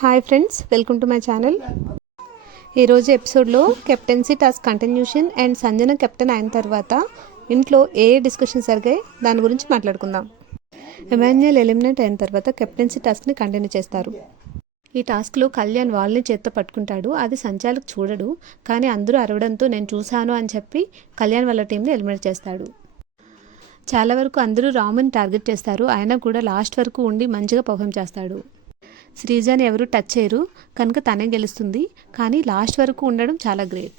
Hi friends, welcome to my channel. ఈరోజు ఎపిసోడ్లో captaincy task continuation and Sanjana captain అయిన తర్వాత ఇంట్లో ఏ డిస్కషన్ జరిగాయి దాని గురించి మాట్లాడుకుందాం. ఎమాన్యుయల్ ఎలిమినేట్ అయిన తర్వాత కెప్టెన్సీ టాస్క్ని కంటిన్యూ చేస్తారు. ఈ టాస్క్లో కళ్యాణ్ వాళ్ళని చేత్తో పట్టుకుంటాడు. అది సంచాలక్ చూడడు, కానీ అందరూ అరవడంతో నేను చూశాను అని చెప్పి కళ్యాణ్ వాళ్ళ టీంని ఎలిమినేట్ చేస్తాడు. చాలా వరకు అందరూ రాముని టార్గెట్ చేస్తారు. అయినా కూడా లాస్ట్ వరకు ఉండి మంచిగా పర్ఫామ్ చేస్తాడు. శ్రీజాని ఎవరు టచ్ చేయరు కనుక తనే గెలుస్తుంది, కానీ లాస్ట్ వరకు ఉండడం చాలా గ్రేట్.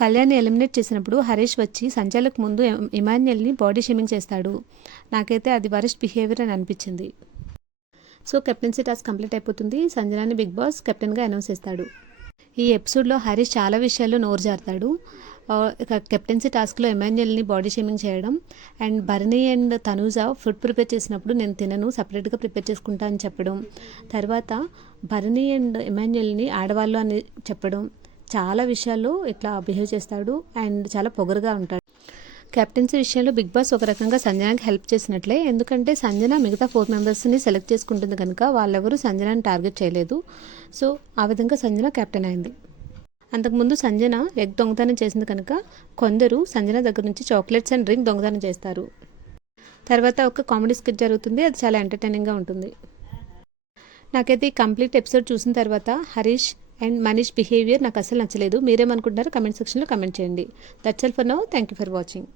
కళ్యాణ్ని ఎలిమినేట్ చేసినప్పుడు హరీష్ వచ్చి సంచాలక్ ముందు ఇమాన్యుయల్ని బాడీ షేమింగ్ చేస్తాడు. నాకైతే అది వరస్ట్ బిహేవియర్ అని అనిపించింది. సో కెప్టెన్సీ టాస్క్ కంప్లీట్ అయిపోతుంది. సంజనాని బిగ్ బాస్ కెప్టెన్గా అనౌన్స్ చేస్తాడు. ఈ ఎపిసోడ్లో హరీష్ చాలా విషయాల్లో నోరు జారుతాడు. కెప్టెన్సీ టాస్క్లో ఎమాన్యుయల్ని బాడీ షేమింగ్ చేయడం and Bharani and Tanuja food prepare చేసినప్పుడు నేను తినను, సపరేట్గా ప్రిపేర్ చేసుకుంటా అని చెప్పడం, తర్వాత భరణి అండ్ ఎమాన్యుయల్ని ఆడవాళ్ళు అని చెప్పడం, చాలా విషయాల్లో ఇట్లా బిహేవ్ చేస్తాడు అండ్ చాలా పొగరుగా ఉంటాడు. కెప్టెన్సీ విషయంలో బిగ్ బాస్ ఒక రకంగా సంజనాకి హెల్ప్ చేసినట్లే, ఎందుకంటే సంజన మిగతా 4 మెంబర్స్ని సెలెక్ట్ చేసుకుంటుంది కనుక వాళ్ళెవరూ సంజనాని టార్గెట్ చేయలేదు. సో ఆ విధంగా సంజన కెప్టెన్ అయింది. అంతకుముందు సంజన ఎగ్ దొంగతనం చేసింది కనుక కొందరు సంజన దగ్గర నుంచి చాక్లెట్స్ అండ్ డ్రింక్ దొంగతనం చేస్తారు. తర్వాత ఒక కామెడీ స్కిట్ జరుగుతుంది, అది చాలా ఎంటర్టైనింగ్గా ఉంటుంది. నాకైతే ఈ కంప్లీట్ ఎపిసోడ్ చూసిన తర్వాత హరీష్ అండ్ మనీష్ బిహేవియర్ నాకు అసలు నచ్చలేదు. మీరేమనుకుంటున్నారో కమెంట్ సెక్షన్లో కమెంట్ చేయండి. That's all for now. Thank you for watching.